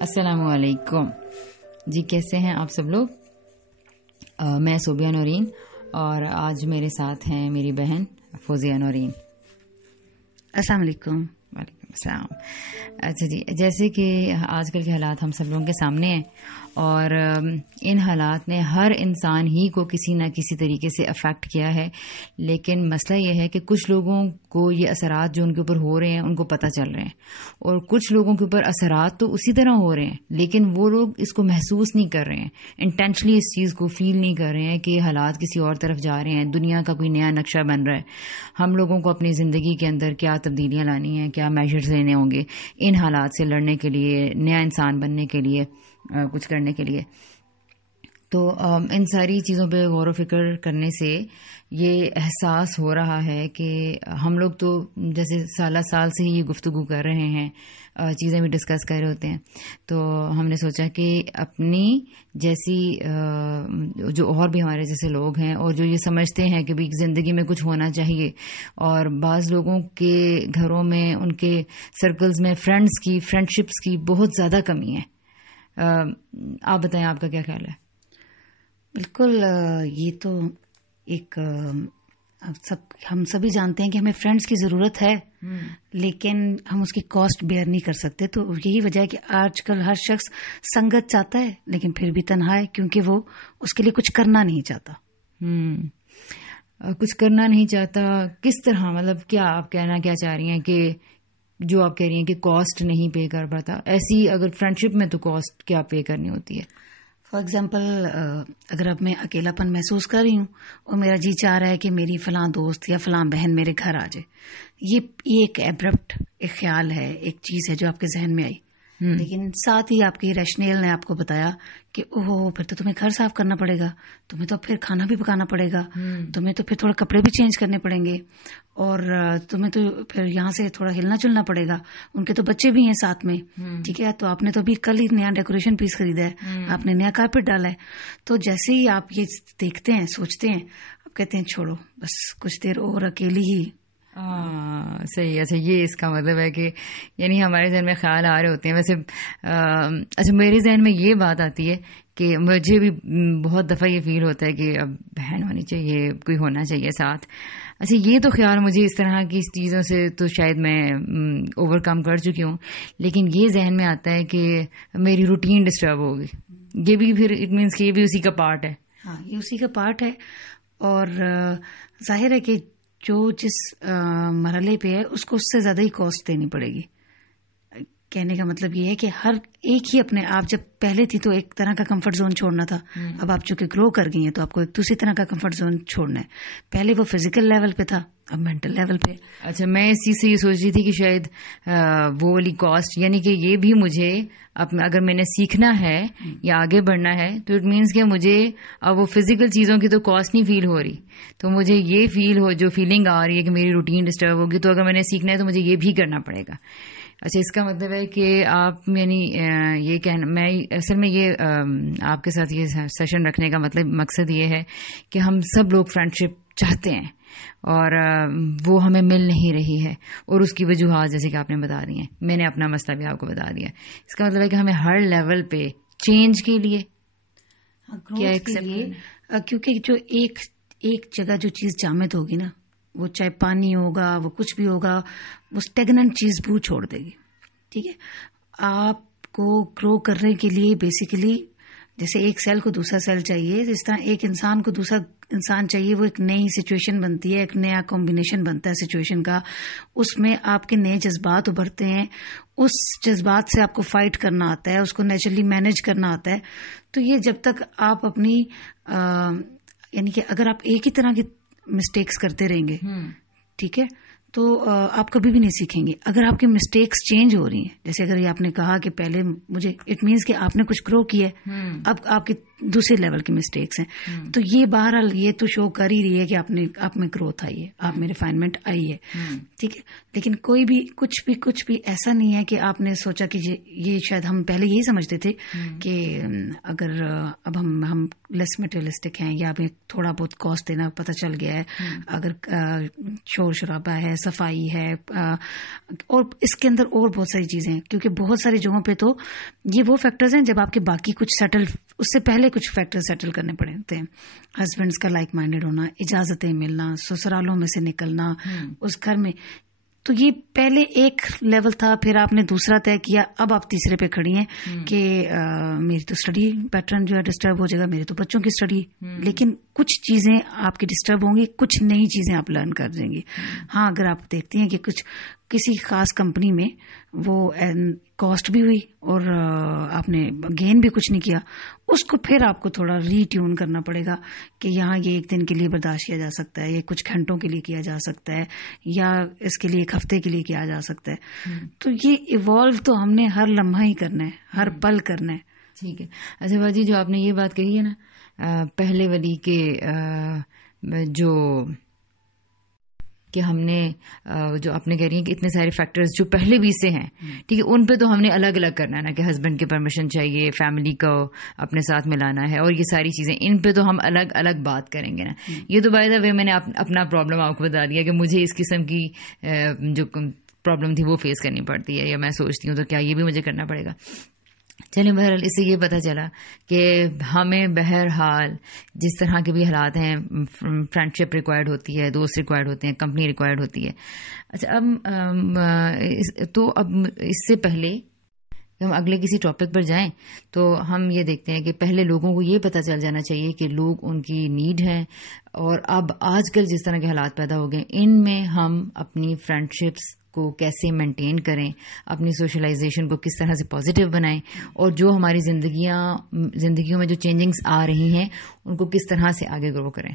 السلام علیکم جی، کیسے ہیں آپ سب لوگ؟ میں صوبیہ نورین اور آج میرے ساتھ ہیں میری بہن فوزیہ نورین. السلام علیکم. وعلیکم السلام. اچھا جی، جیسے کہ آج کل کے حالات ہم سب لوگوں کے سامنے ہیں اور ان حالات نے ہر انسان ہی کو کسی نہ کسی طریقے سے افیکٹ کیا ہے، لیکن مسئلہ یہ ہے کہ کچھ لوگوں کو یہ اثرات جو ان کے اوپر ہو رہے ہیں ان کو پتہ چل رہے ہیں، اور کچھ لوگوں کے اوپر اثرات تو اسی طرح ہو رہے ہیں لیکن وہ لوگ اس کو محسوس نہیں کر رہے ہیں، انٹینشنلی اس چیز کو فیل نہیں کر رہے ہیں کہ حالات کسی اور طرف جا رہے ہیں، دنیا کا کوئی نیا نقشہ بن رہا ہے. ہم لوگوں کو اپنی زندگی کے اندر کیا تبدیلیاں لانی ہیں، کیا میجرز لینے ہوں گے ان حالات سے لڑنے کے لیے، نیا انسان بننے کے لیے، کچھ کرنے کے لیے. تو ان ساری چیزوں پہ غور و فکر کرنے سے یہ احساس ہو رہا ہے کہ ہم لوگ تو جیسے سالہ سال سے ہی یہ گفتگو کر رہے ہیں، چیزیں بھی ڈسکس کر رہے ہوتے ہیں، تو ہم نے سوچا کہ اپنی جیسی جو اور بھی ہمارے جیسے لوگ ہیں اور جو یہ سمجھتے ہیں کہ بھی زندگی میں کچھ ہونا چاہیے، اور بعض لوگوں کے گھروں میں ان کے سرکلز میں فرینڈ شپس کی بہت زیادہ کمی ہے. آپ بتائیں، آپ کا کیا خیال ہے؟ بالکل، یہ تو ایک ہم سبھی جانتے ہیں کہ ہمیں فرینڈز کی ضرورت ہے، لیکن ہم اس کی کاسٹ بیئر نہیں کر سکتے. تو یہی وجہ ہے کہ آج کل ہر شخص سنگت چاہتا ہے لیکن پھر بھی تنہا ہے، کیونکہ وہ اس کے لیے کچھ کرنا نہیں چاہتا. کچھ کرنا نہیں چاہتا کس طرح؟ مطلب کیا آپ کہنا کیا چاہ رہی ہیں کہ جو آپ کہہ رہی ہیں کہ کاسٹ نہیں پے کر پاتا، ایسی اگر فرینڈ شپ میں تو کاسٹ کیا پے کرنی ہوتی ہے؟ فار ایگزامپل، اگر اب میں اکیلا پن محسوس کر رہی ہوں اور میرا جی چاہ رہا ہے کہ میری فلاں دوست یا فلاں بہن میرے گھر آ جائے، یہ ایک ایبرپٹ ایک خیال ہے، ایک چیز ہے جو آپ کے ذہن میں آئی، لیکن ساتھ ہی آپ کی ریشنیل نے آپ کو بتایا کہ اوہ پھر تو تمہیں گھر صاف کرنا پڑے گا، تمہیں تو پھر کھانا بھی پکانا پڑے گا، تمہیں تو پھر تھوڑا کپڑے بھی چینج کرنے پڑیں گے، اور تمہیں تو پھر یہاں سے تھوڑا ہلنا چلنا پڑے گا، ان کے تو بچے بھی ہیں ساتھ میں، ٹھیک ہے، تو آپ نے تو ابھی کل ہی نیا ڈیکوریشن پیس خریدا ہے، آپ نے نیا کارپیٹ ڈالا ہے. تو جیسے ہی آپ یہ دیکھتے ہیں، سوچتے ہیں، آپ کہتے ہیں چھوڑو بس کچھ دیر اور اکیلی ہی. صحیح ہے. اچھا، یہ اس کا مطلب ہے کہ یعنی ہمارے ذہن میں خیال آ رہے ہوتے ہیں. ویسے اچھا، میرے ذہن میں یہ بات آتی ہے کہ مجھے بھی بہت دفعہ یہ فیل ہوتا ہے کہ اب بہن ہونی چاہیے، کوئی ہونا چاہیے ساتھ. اچھا، یہ تو خیال مجھے اس طرح کی چیزوں سے تو شاید میں اوور کم کر چکی ہوں، لیکن یہ ذہن میں آتا ہے کہ میری روٹین ڈسٹرب ہوگی. یہ بھی پھر اٹ مینس کہ یہ بھی اسی کا پارٹ ہے. ہاں، یہ اسی کا پارٹ ہے، اور ظاہر ہے کہ جو جس مرحلے پہ ہے اس کو اس سے زیادہ ہی کاسٹ دینی پڑے گی. کہنے کا مطلب یہ ہے کہ ہر ایک ہی اپنے آپ، جب پہلے تھی تو ایک طرح کا کمفرٹ زون چھوڑنا تھا، اب آپ چونکہ گرو کر گئی ہیں تو آپ کو ایک دوسری طرح کا کمفرٹ زون چھوڑنا ہے. پہلے وہ فزیکل لیول پہ تھا، اب مینٹل لیول پہ. اچھا، میں اس چیز سے یہ سوچ رہی تھی کہ شاید وہ والی کاسٹ، یعنی کہ یہ بھی مجھے اگر میں نے سیکھنا ہے یا آگے بڑھنا ہے تو اٹ مینس کہ مجھے اب وہ فزیکل چیزوں کی تو کاسٹ نہیں فیل ہو رہی، تو مجھے یہ جو فیلنگ آ رہی ہے کہ میری روٹین ڈسٹرب ہوگی، تو اگر میں نے سیکھنا ہے تو مجھے یہ بھی کرنا پڑے گا. اچھا، اس کا مطلب ہے کہ آپ یعنی یہ کہنا، میں اصل میں یہ آپ کے ساتھ یہ سیشن رکھنے کا مقصد یہ ہے کہ ہم سب لوگ فرینڈ شپ چاہتے ہیں اور وہ ہمیں مل نہیں رہی ہے، اور اس کی وجوہات جیسے کہ آپ نے بتا دی ہیں، میں نے اپنا مسئلہ بھی آپ کو بتا دیا. اس کا مطلب ہے کہ ہمیں ہر لیول پہ چینج کے لیے کیا کیونکہ جو ایک جگہ جو چیز جامد ہوگی نا، وہ چاہے پانی ہوگا، وہ کچھ بھی ہوگا، وہ اسٹیگننٹ چیز بو چھوڑ دے گی. ٹھیک ہے، آپ کو گرو کرنے کے لیے بیسیکلی جیسے ایک سیل کو دوسرا سیل چاہیے، جس طرح ایک انسان کو دوسرا انسان چاہیے، وہ ایک نئی سچویشن بنتی ہے، ایک نیا کمبینیشن بنتا ہے سچویشن کا، اس میں آپ کے نئے جذبات ابھرتے ہیں، اس جذبات سے آپ کو فائٹ کرنا آتا ہے، اس کو نیچرلی مینج کرنا آتا ہے. تو یہ جب تک آپ اپنی یعنی کہ اگر آپ ایک ہی طرح کی مسٹیکس کرتے رہیں گے، ٹھیک ہے، تو آپ کبھی بھی نہیں سیکھیں گے. اگر آپ کی مسٹیکس چینج ہو رہی ہیں، جیسے اگر یہ آپ نے کہا کہ پہلے مجھے، اٹ مینس کہ آپ نے کچھ گرو کیا ہے، اب آپ کی دوسرے لیول کی مسٹیکس ہیں، تو یہ بہرحال یہ تو شو کر ہی رہی ہے کہ آپ میں گروتھ آئی ہے، آپ میں ریفائنمنٹ آئی ہے. ٹھیک ہے، لیکن کوئی بھی کچھ بھی ایسا نہیں ہے کہ آپ نے سوچا کہ یہ شاید ہم پہلے یہی سمجھتے تھے کہ اگر اب ہم لیس مٹیریلسٹک ہیں یا ابھی تھوڑا بہت کاسٹ دینا پتہ چل گیا ہے، اگر شور شرابہ ہے، صفائی ہے، اور اس کے اندر اور بہت ساری چیزیں ہیں، کیونکہ بہت ساری جگہوں پہ تو یہ وہ فیکٹرز ہیں جب آپ کے باقی کچھ سیٹل، اس سے پہلے کچھ فیکٹر سیٹل کرنے پڑے ہوتے ہیں. ہسبینڈس کا لائک مائنڈیڈ ہونا، اجازتیں ملنا، سسرالوں میں سے نکلنا اس گھر میں. تو یہ پہلے ایک لیول تھا، پھر آپ نے دوسرا طے کیا، اب آپ تیسرے پہ کھڑی ہیں کہ میری تو اسٹڈی پیٹرن جو ہے ڈسٹرب ہو جائے گا، میرے تو بچوں کی اسٹڈی. لیکن کچھ چیزیں آپ کی ڈسٹرب ہوں گی، کچھ نئی چیزیں آپ لرن کر دیں گی. ہاں اگر آپ دیکھتی ہیں کہ کچھ کسی خاص کمپنی میں وہ کاسٹ بھی ہوئی اور آپ نے گین بھی کچھ نہیں کیا، اس کو پھر آپ کو تھوڑا ری ٹیون کرنا پڑے گا کہ یہاں یہ ایک دن کے لیے برداشت کیا جا سکتا ہے، یہ کچھ گھنٹوں کے لیے کیا جا سکتا ہے، یا اس کے لیے ایک ہفتے کے لیے کیا جا سکتا ہے. تو یہ ایوالو تو ہم نے ہر لمحہ ہی کرنا ہے، ہر پل کرنا ہے. ٹھیک ہے. اچھا باجی، جو آپ نے یہ بات کہی ہے نا پہلے والی کہ ہم نے جو آپ نے کہہ رہی ہیں کہ اتنے سارے فیکٹرز جو پہلے بھی سے ہیں، ٹھیک ہے، ان پہ تو ہم نے الگ الگ کرنا ہے نا، کہ ہسبینڈ کی پرمیشن چاہیے، فیملی کو اپنے ساتھ ملانا ہے، اور یہ ساری چیزیں ان پہ تو ہم الگ الگ بات کریں گے نا. یہ تو بائی دا وے میں نے اپنا پرابلم آپ کو بتا دیا کہ مجھے اس قسم کی جو پرابلم تھی وہ فیس کرنی پڑتی ہے، یا میں سوچتی ہوں تو کیا یہ بھی مجھے کرنا پڑے گا. چلیں، بہرحال اس سے یہ پتہ چلا کہ ہمیں بہرحال جس طرح کے بھی حالات ہیں، فرینڈ شپ ریکوائرڈ ہوتی ہے، دوست ریکوائرڈ ہوتے ہیں، کمپنی ریکوائرڈ ہوتی ہے. اچھا، اب اس سے پہلے ہم اگلے کسی ٹاپک پر جائیں تو ہم یہ دیکھتے ہیں کہ پہلے لوگوں کو یہ پتہ چل جانا چاہیے کہ لوگ ان کی نیڈ ہیں، اور اب آج کل جس طرح کے حالات پیدا ہو گئے ان میں ہم اپنی فرینڈ شپس کو کیسے مینٹین کریں، اپنی سوشلائزیشن کو کس طرح سے پازیٹیو بنائیں، اور جو ہماری زندگیوں میں جو چینجنگز آ رہی ہیں ان کو کس طرح سے آگے گرو کریں.